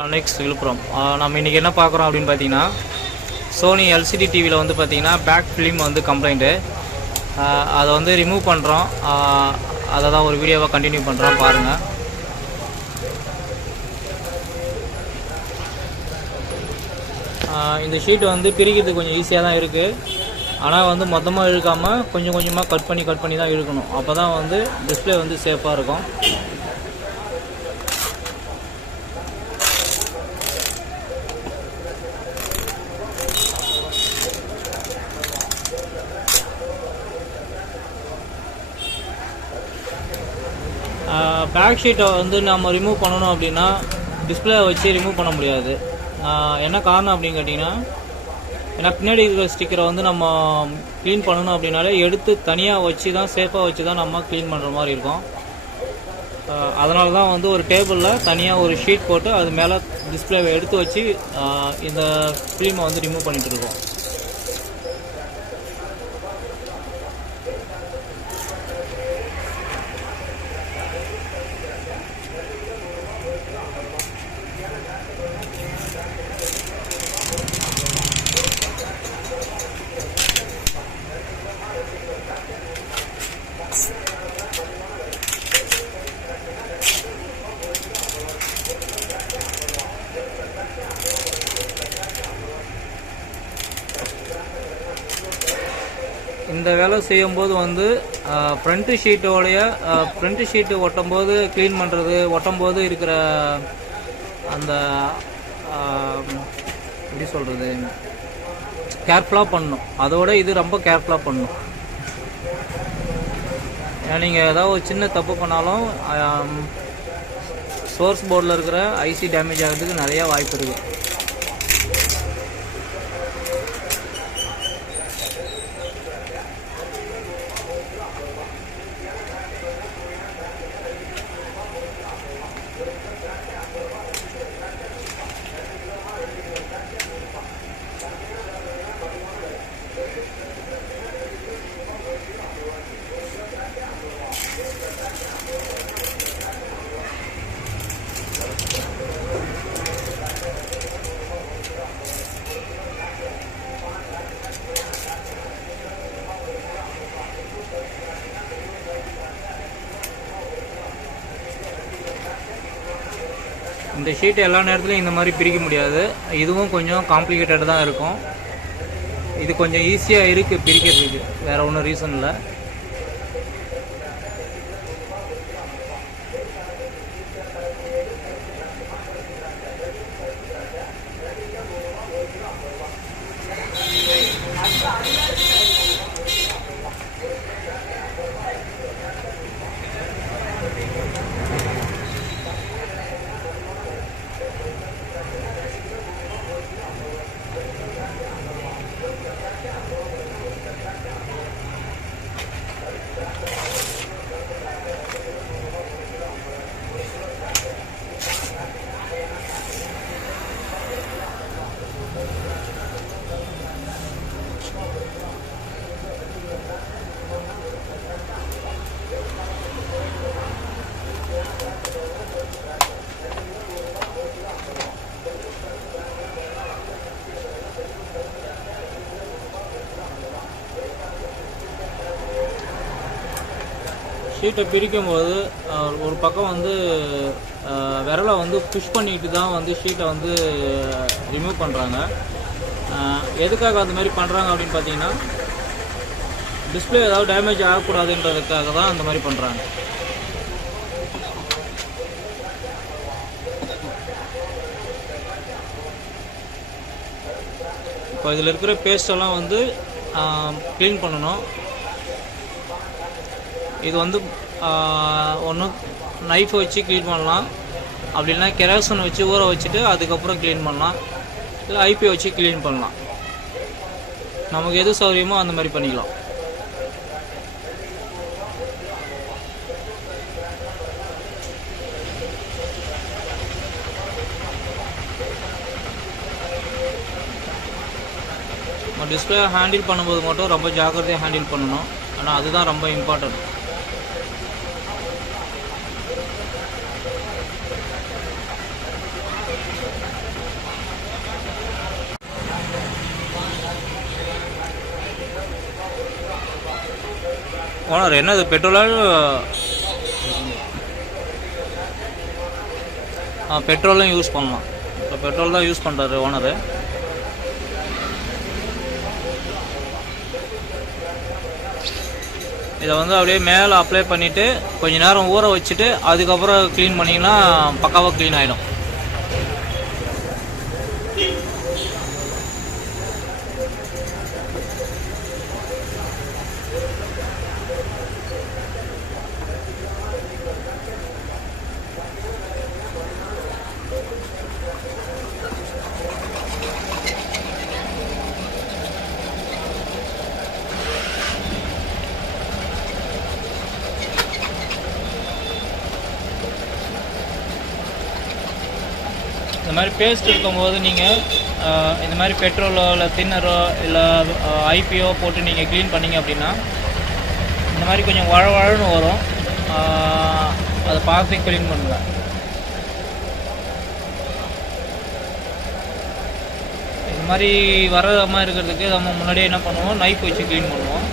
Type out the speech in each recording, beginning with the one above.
Next VILLUPURAM நம்ம இன்னைக்கு என்ன பார்க்குறோம் அப்படின்னு பார்த்தீங்கன்னா Sony LCD டிவியில் வந்து பார்த்தீங்கன்னா பேக் ஃபிலிம் வந்து கம்ப்ளைண்ட்டு அதை வந்து ரிமூவ் பண்ணுறோம். அதை தான் ஒரு வீடியோவாக கண்டினியூ பண்ணுறோம் பாருங்கள். இந்த ஷீட் வந்து பிரிக்கிறது கொஞ்சம் ஈஸியாக தான் இருக்குது. ஆனால் வந்து மொத்தமாக இழுக்காமல் கொஞ்சம் கொஞ்சமாக கட் பண்ணி தான் இழுக்கணும். அப்போ தான் வந்து டிஸ்பிளே வந்து சேஃபாக இருக்கும். பேக் ஷீட்டை வந்து நம்ம ரிமூவ் பண்ணணும் அப்படின்னா டிஸ்பிளே வச்சு ரிமூவ் பண்ண முடியாது. என்ன காரணம் அப்படின்னு கேட்டிங்கன்னா, ஏன்னா பின்னாடி இருக்கிற ஸ்டிக்கரை வந்து நம்ம க்ளீன் பண்ணணும் அப்படின்னாலே எடுத்து தனியாக வச்சு தான் சேஃபாக வச்சு தான் நம்ம க்ளீன் பண்ணுற மாதிரி இருக்கும். அதனால தான் வந்து ஒரு டேபிளில் தனியாக ஒரு ஷீட் போட்டு அது மேலே டிஸ்பிளேவை எடுத்து வச்சு இந்த ஃபிலிமை வந்து ரிமூவ் பண்ணிகிட்டு இருக்கோம். இந்த வேலை செய்யும்போது வந்து ஃப்ரண்ட்டு ஷீட்டு ஒட்டும்போது க்ளீன் பண்ணுறது, ஒட்டும்போது இருக்கிற அந்த எப்படி சொல்கிறது, கேர்ஃபுல்லாக பண்ணணும். அதோட இது ரொம்ப கேர்ஃபுல்லாக பண்ணணும். ஏன்னா நீங்கள் ஏதாவது ஒரு சின்ன தப்பு பண்ணாலும் சோர்ஸ் போர்டில் இருக்கிற ஐசி டேமேஜ் ஆகிறதுக்கு நிறையா வாய்ப்பு இருக்குது. இந்த ஷீட் எல்லா நேரத்துலையும் இந்த மாதிரி பிரிக்க முடியாது. இதுவும் கொஞ்சம் காம்ப்ளிகேட்டட் தான் இருக்கும். இது கொஞ்சம் ஈஸியாக இருக்குது பிரிக்கிறதுக்கு, வேறு ஒன்றும் ரீசன் இல்லை. ஷீட்டை பிரிக்கும்போது ஒரு பக்கம் வந்து விரலை வந்து புஷ் பண்ணிட்டு தான் வந்து ஷீட்டை வந்து ரிமூவ் பண்ணுறாங்க. எதுக்காக அந்த மாதிரி பண்ணுறாங்க அப்படின்னு பார்த்தீங்கன்னா, டிஸ்பிளே ஏதாவது டேமேஜ் ஆகக்கூடாதுன்றதுக்காக தான் அந்த மாதிரி பண்ணுறாங்க. இப்போ இதில் இருக்கிற பேஸ்டெல்லாம் வந்து க்ளீன் பண்ணணும். இது வந்து ஒன்று நைஃப் வச்சு க்ளீன் பண்ணலாம், அப்படி இல்லைனா கெரோசின் வச்சு ஊற வச்சுட்டு அதுக்கப்புறம் க்ளீன் பண்ணலாம், இல்லை ஐபி வச்சு க்ளீன் பண்ணலாம். நமக்கு எது சௌகரியமோ அந்த மாதிரி பண்ணிக்கலாம். டிஸ்பிளே ஹேண்டில் பண்ணும்போது மட்டும் ரொம்ப ஜாக்கிரதையாக ஹேண்டில் பண்ணணும். ஆனால் அதுதான் ரொம்ப இம்பார்ட்டன்ட். ஓனர் என்னது பெட்ரோலா? பெட்ரோலும் யூஸ் பண்ணலாம். இப்போ பெட்ரோல் தான் யூஸ் பண்ணுறாரு ஓனரு. இதை வந்து அப்படியே மேலே அப்ளை பண்ணிவிட்டு கொஞ்சம் நேரம் ஊற வச்சுட்டு அதுக்கப்புறம் க்ளீன் பண்ணிங்கன்னா பக்காவாக க்ளீன் ஆகிடும். இந்த மாதிரி பேஸ்ட் இருக்கும்போது நீங்கள் இந்த மாதிரி பெட்ரோலோ இல்லை தின்னரோ இல்லை ஐபிஓ போட்டு நீங்கள் க்ளீன் பண்ணிங்க அப்படின்னா இந்த மாதிரி கொஞ்சம் வழவழன்னு வரும். அதை பார்த்து க்ளீன் பண்ணுங்கள். இந்த மாதிரி வராமல் இருக்கிறதுக்கு நம்ம முன்னாடியே என்ன பண்ணுவோம், நைஃப் வச்சு க்ளீன் பண்ணுவோம்.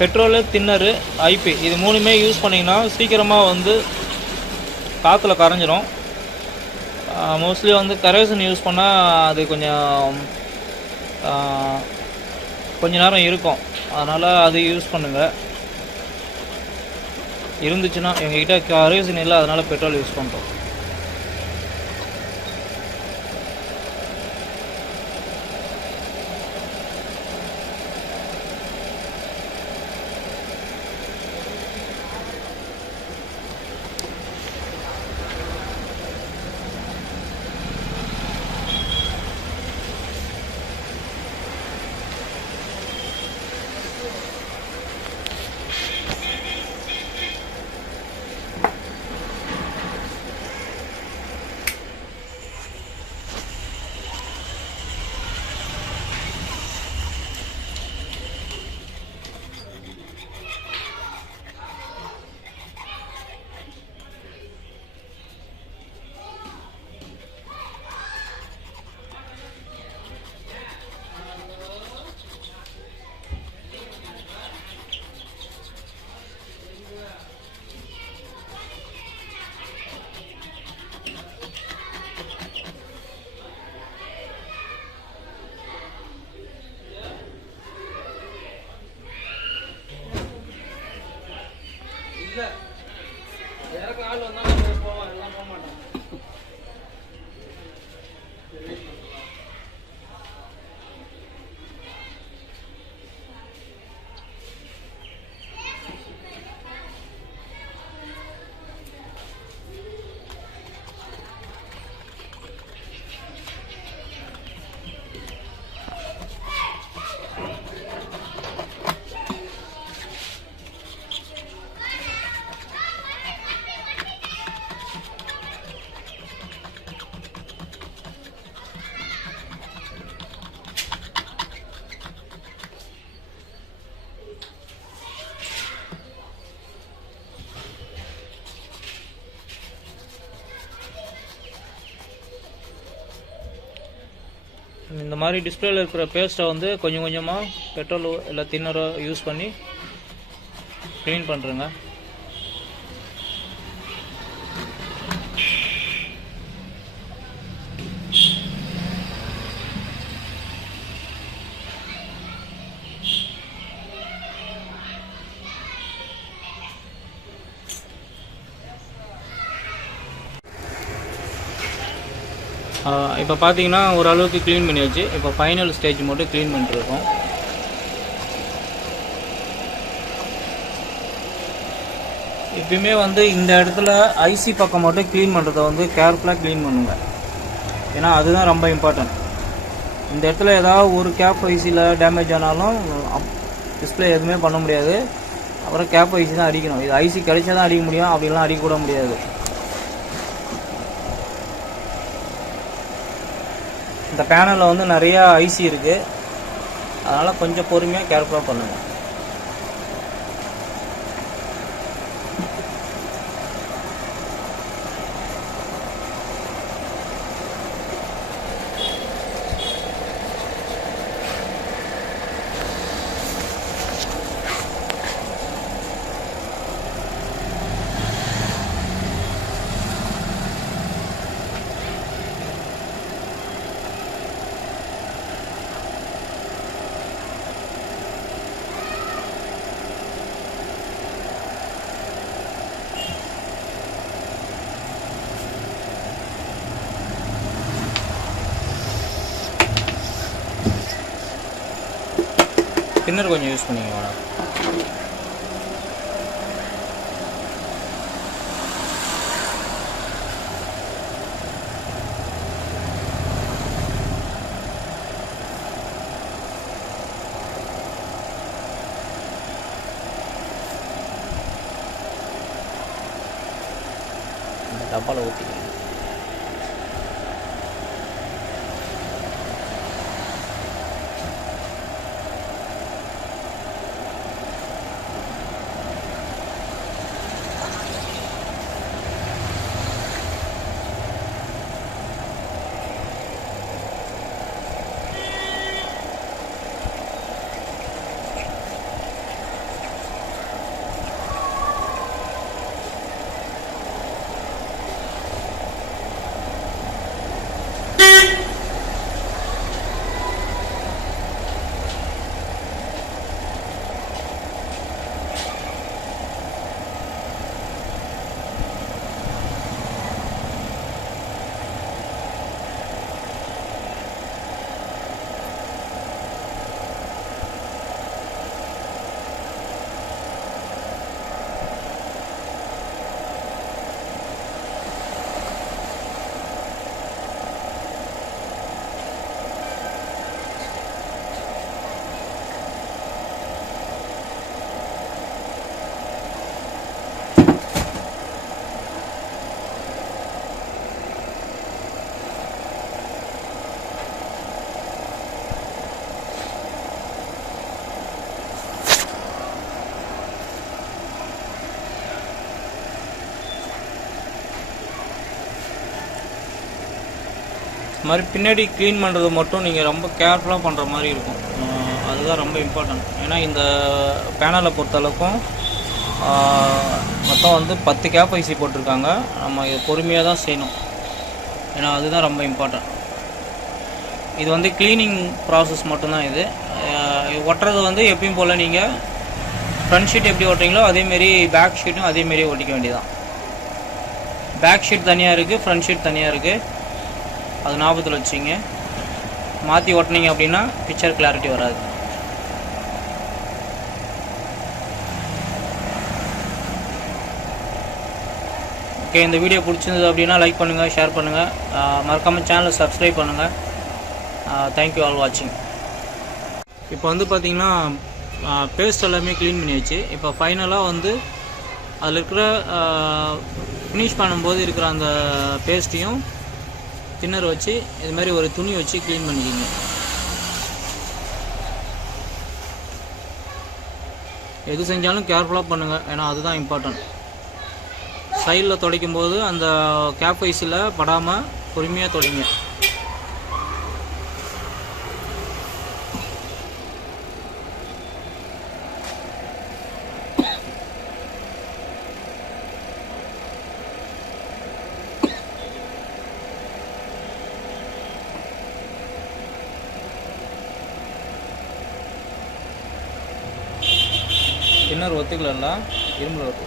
பெட்ரோலு, தின்னரு, ஐபி இது மூணுமே யூஸ் பண்ணிங்கன்னா சீக்கிரமாக வந்து காற்றுல கரைஞ்சிரும். மோஸ்ட்லி வந்து கரேசன் யூஸ் பண்ணால் அது கொஞ்ச நேரம் இருக்கும். அதனால் அது யூஸ் பண்ணுங்கள். இருந்துச்சுன்னா எங்ககிட்ட கரேசன் இல்லை, அதனால் பெட்ரோல் யூஸ் பண்ணுறோம். எனக்கு ஆள் வந்தால் போவோம், எல்லாம் போக மாட்டேன். இந்த மாதிரி டிஸ்பிளேல இருக்கிற பேஸ்ட்டை வந்து கொஞ்சம் கொஞ்சமாக பெட்ரோலோ இல்லை தின்னரோ யூஸ் பண்ணி க்ளீன் பண்ணுறேங்க. இப்போ பார்த்தீங்கன்னா ஓரளவுக்கு க்ளீன் பண்ணியாச்சு. இப்போ ஃபைனல் ஸ்டேஜ் மட்டும் க்ளீன் பண்ணிட்டுருக்கோம். எப்பயுமே வந்து இந்த இடத்துல ஐசி பக்கம் மட்டும் க்ளீன் பண்ணுறதை வந்து கேர்ஃபுல்லாக க்ளீன் பண்ணுங்க. ஏன்னா அதுதான் ரொம்ப இம்பார்ட்டன்ட். இந்த இடத்துல ஏதாவது ஒரு கேப் ஐசியில் டேமேஜ் ஆனாலும் டிஸ்பிளே எதுவுமே பண்ண முடியாது. அப்புறம் கேப் ஐசி தான் அடிக்கணும். இது ஐசி கிடைச்சா தான் அடிக்க முடியும், அப்படிலாம் அடிக்க கூட முடியாது. இந்த பேனலில் வந்து நிறையா ஐசி இருக்குது, அதனால் கொஞ்சம் பொறுமையாக கேர்ஃபுல்லாக பண்ணுங்கள். ஸ்பின்னர் கொஞ்சம் யூஸ் பண்ணிங்க மேடம். இந்த டப்பாவில் ஊற்றிக்கிறேன். இது மாதிரி பின்னாடி க்ளீன் பண்ணுறது மட்டும் நீங்கள் ரொம்ப கேர்ஃபுல்லாக பண்ணுற மாதிரி இருக்கும். அதுதான் ரொம்ப இம்பார்ட்டன்ட். ஏன்னா இந்த பேனலை பொறுத்தளவுக்கும் மொத்தம் வந்து 10 கேப் ஐசி போட்டிருக்காங்க. நம்ம இது பொறுமையாக தான் செய்யணும், ஏன்னா அதுதான் ரொம்ப இம்பார்ட்டன்ட். இது வந்து க்ளீனிங் ப்ராசஸ் மட்டும்தான். இது ஒட்டுறது வந்து எப்பயும் போல் நீங்கள் ஃப்ரண்ட் ஷீட் எப்படி ஓட்டுறீங்களோ அதேமாரி பேக் ஷீட்டும் அதேமாரி ஒட்டிக்க வேண்டியதான். பேக் ஷீட் தனியாக இருக்குது, ஃப்ரண்ட் ஷீட் தனியாக இருக்குது. அது ஞாபகத்தில் வச்சிங்க. மாற்றி ஓட்டினீங்க அப்படின்னா பிக்சர் கிளாரிட்டி வராது. ஓகே, இந்த வீடியோ பிடிச்சிருந்தது அப்படின்னா லைக் பண்ணுங்கள், ஷேர் பண்ணுங்கள், மறக்காமல் சேனலை சப்ஸ்கிரைப் பண்ணுங்கள். தேங்க்யூ ஆல் வாட்சிங். இப்போ வந்து பார்த்திங்கன்னா பேஸ்ட் எல்லாமே க்ளீன் பண்ணியாச்சு. இப்போ ஃபைனலாக வந்து அதில் இருக்கிற ஃபினிஷ் பண்ணும்போது இருக்கிற அந்த பேஸ்ட்டையும் தின்னர் வச்சு இது மாதிரி ஒரு துணி வச்சு க்ளீன் பண்ணிக்கிங்க. எது செஞ்சாலும் கேர்ஃபுல்லாக பண்ணுங்கள், ஏன்னா அதுதான் இம்பார்ட்டன்ட். சைடில் துடைக்கும் போது அந்த கேப் ஐஸில் படாமல் பொறுமையாக துடைங்க. தின்னர் ஒத்துக்கல, இரும்புல ஒத்து.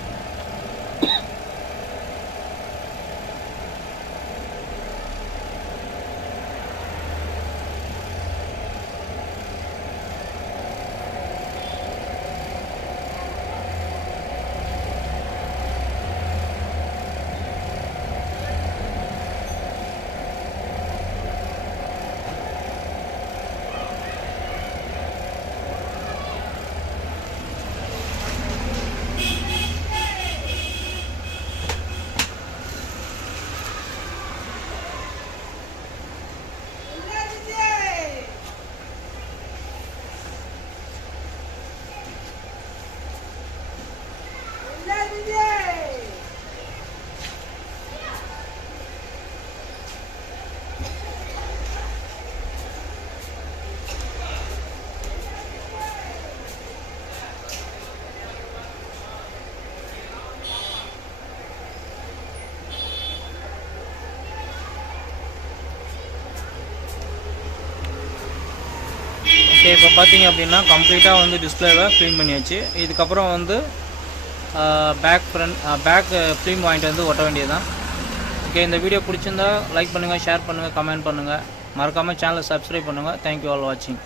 ஓகே, இப்போ பார்த்தீங்க அப்படின்னா கம்ப்ளீட்டாக வந்து டிஸ்பிளேவை க்ளீன் பண்ணியாச்சு. இதுக்கப்புறம் வந்து பேக் ஃபிலிம் வாங்கிட்டு வந்து ஒட்ட வேண்டியதுதான். ஓகே, இந்த வீடியோ பிடிச்சிருந்தா லைக் பண்ணுங்கள், ஷேர் பண்ணுங்கள், கமெண்ட் பண்ணுங்கள். மறக்காமல் சேனலை சப்ஸ்கிரைப் பண்ணுங்கள். தேங்க்யூ ஆல் வாட்சிங்.